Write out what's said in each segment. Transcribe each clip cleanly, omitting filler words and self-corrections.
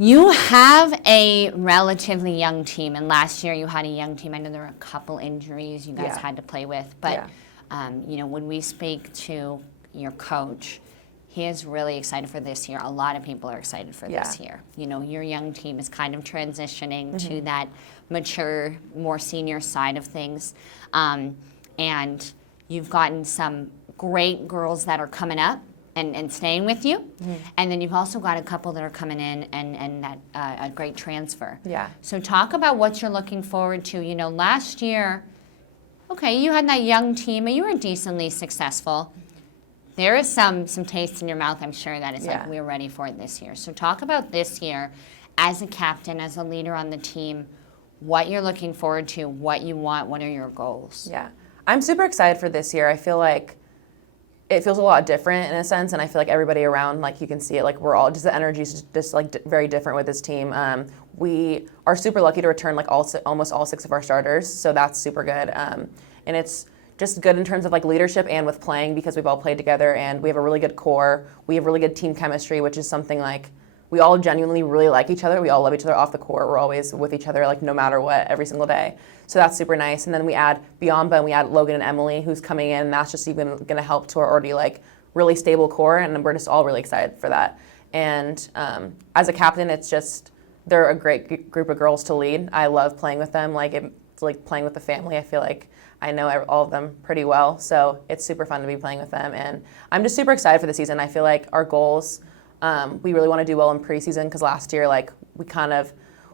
You have a relatively young team, and last year you had a young team. I know there were a couple injuries you guys had to play with, but when we speak to your coach, he is really excited for this year. A lot of people are excited for this year. Your young team is kind of transitioning to that mature, more senior side of things, and you've gotten some great girls that are coming up and staying with you. And then you've also got a couple that are coming in and that a great transfer. Yeah. So talk about what you're looking forward to. Last year, okay, you had that young team and you were decently successful. There is some taste in your mouth, I'm sure, that it's like we're ready for it this year. So talk about this year as a captain, as a leader on the team, what you're looking forward to, what you want, what are your goals? Yeah. I'm super excited for this year. I feel like it feels a lot different in a sense, and I feel like everybody around, like you can see it, like we're all just the energy is just like very different with this team. We are super lucky to return like almost all 6 of our starters, so that's super good. And it's just good in terms of like leadership and with playing because we've all played together and we have a really good core. We have really good team chemistry, which is something like we all genuinely really like each other. We all love each other off the court. We're always with each other like no matter what every single day. So that's super nice. And then we add Biamba and we add Logan and Emily who's coming in. And that's just even going to help to our already like really stable core. And we're just all really excited for that. And as a captain, it's just they're a great group of girls to lead. I love playing with them. Like it's like playing with the family. I feel like I know all of them pretty well. So it's super fun to be playing with them. And I'm just super excited for the season. I feel like our goals, we really want to do well in preseason because last year, like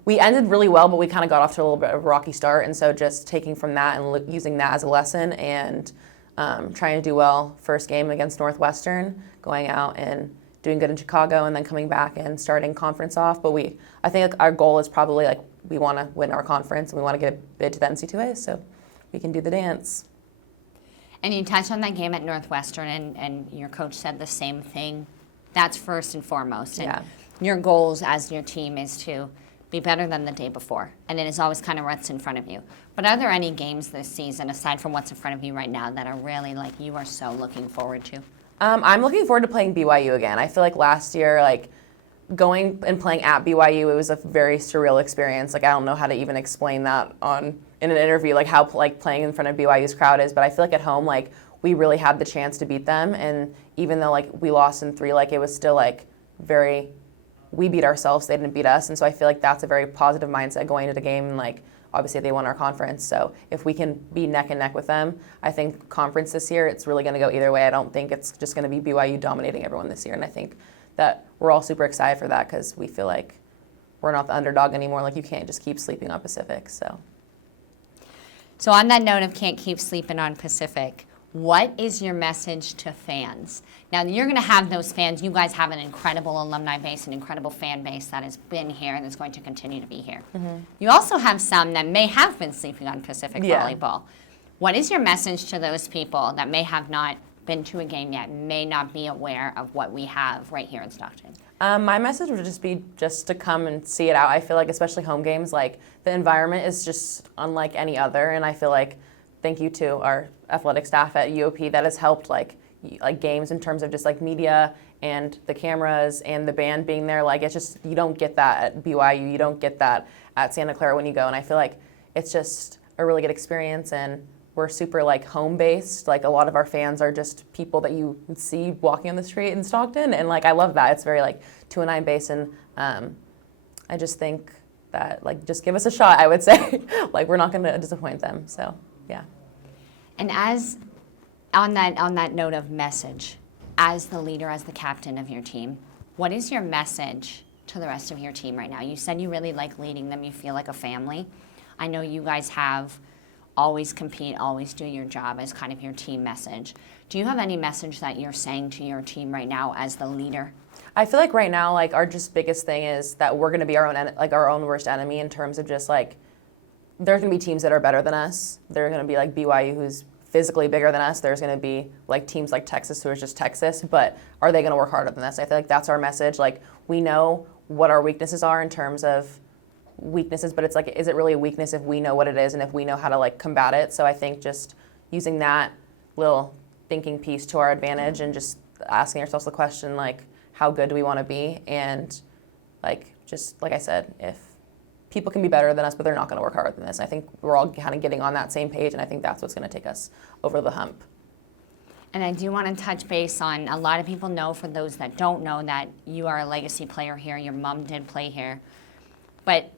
we ended really well, but we kind of got off to a little bit of a rocky start. And so just taking from that and using that as a lesson and trying to do well first game against Northwestern, going out and doing good in Chicago and then coming back and starting conference off. But I think like, our goal is probably like we want to win our conference and we want to get a bid to the NC2A so we can do the dance. And you touched on that game at Northwestern and your coach said the same thing. That's first and foremost. And your goals as your team is to be better than the day before. And it is always kind of what's in front of you. But are there any games this season, aside from what's in front of you right now, that are really like you are so looking forward to? I'm looking forward to playing BYU again. I feel like last year, like going and playing at BYU, it was a very surreal experience. Like I don't know how to even explain that in an interview, like how like playing in front of BYU's crowd is. But I feel like at home, like we really had the chance to beat them. And even though like we lost in 3, like it was still like we beat ourselves, they didn't beat us. And so I feel like that's a very positive mindset going into the game. And like obviously they won our conference. So if we can be neck and neck with them, I think conference this year, it's really going to go either way. I don't think it's just going to be BYU dominating everyone this year. And I think that we're all super excited for that because we feel like we're not the underdog anymore. Like you can't just keep sleeping on Pacific. So on that note of can't keep sleeping on Pacific, what is your message to fans? Now, you're going to have those fans. You guys have an incredible alumni base, an incredible fan base that has been here and is going to continue to be here. Mm-hmm. You also have some that may have been sleeping on Pacific volleyball. What is your message to those people that may have not been to a game yet, may not be aware of what we have right here in Stockton? My message would just be to come and see it out. I feel like especially home games, like the environment is just unlike any other, and I feel like thank you to our athletic staff at UOP that has helped like games in terms of just like media and the cameras and the band being there. Like it's just you don't get that at BYU, you don't get that at Santa Clara when you go, and I feel like it's just a really good experience and we're super like home based. Like a lot of our fans are just people that you would see walking on the street in Stockton, and like I love that. It's very like 209 based, and I just think that like just give us a shot. I would say like we're not going to disappoint them. So yeah. And as on that note of message, as the leader, as the captain of your team, what is your message to the rest of your team right now? You said you really like leading them. You feel like a family. I know you guys have always compete, always do your job as kind of your team message. Do you have any message that you're saying to your team right now as the leader? I feel like right now, like our just biggest thing is that we're going to be our own worst enemy in terms of just like there's going to be teams that are better than us. There's going to be like BYU who's physically bigger than us. There's going to be like teams like Texas who are just Texas, but are they going to work harder than us? I feel like that's our message. Like we know what our weaknesses are in terms of weaknesses, but it's like, is it really a weakness if we know what it is and if we know how to like combat it? So I think just using that little thinking piece to our advantage and just asking ourselves the question like, how good do we want to be? And like, just like I said, if people can be better than us, but they're not going to work harder than this. I think we're all kind of getting on that same page, and I think that's what's going to take us over the hump. And I do want to touch base on, a lot of people know, for those that don't know, that you are a legacy player here. Your mom did play here. But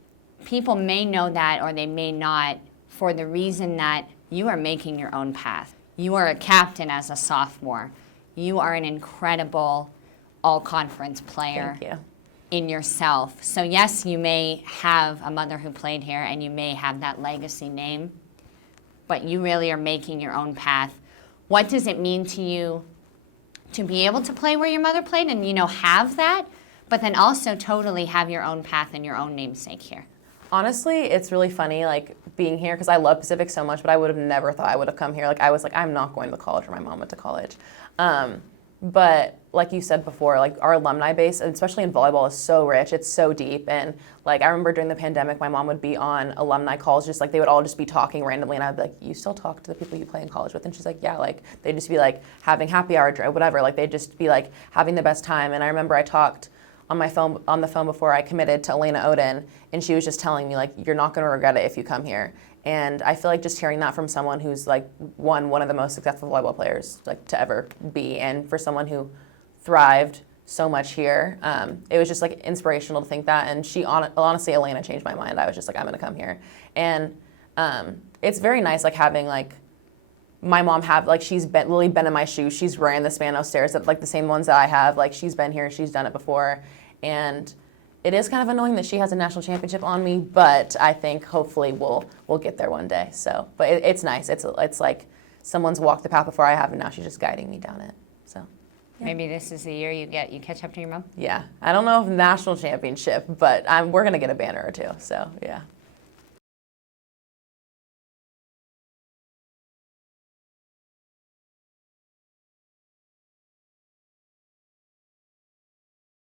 people may know that, or they may not, for the reason that you are making your own path. You are a captain as a sophomore. You are an incredible all-conference player. Thank you. In yourself. So yes, you may have a mother who played here, and you may have that legacy name, but you really are making your own path. What does it mean to you to be able to play where your mother played and, have that, but then also totally have your own path and your own namesake here? Honestly, it's really funny, like, being here, because I love Pacific so much, but I would have never thought I would have come here. Like, I was like, I'm not going to college where my mom went to college. But like you said before, like, our alumni base, and especially in volleyball, is so rich. It's so deep. And like, I remember during the pandemic, my mom would be on alumni calls, just like they would all just be talking randomly. And I'd be like, you still talk to the people you play in college with? And she's like, yeah, like they'd just be like having happy hour or whatever. Like, they'd just be like having the best time. And I remember I talked on the phone before I committed to Elena Oden, and she was just telling me, like, you're not going to regret it if you come here. And I feel like just hearing that from someone who's like one of the most successful volleyball players like to ever be, and for someone who thrived so much here, it was just like inspirational to think that. And honestly, Elena changed my mind. I was just like, I'm going to come here. And it's very nice, like, having like my mom she's literally been in my shoes. She's ran the Spanos stairs, that like the same ones that I have. Like, she's been here, she's done it before. And it is kind of annoying that she has a national championship on me, but I think hopefully we'll get there one day. So, but it's nice. It's like someone's walked the path before I have, and now she's just guiding me down it. So, yeah. Maybe this is the year you catch up to your mom? Yeah. I don't know if national championship, but we're going to get a banner or two. So, yeah.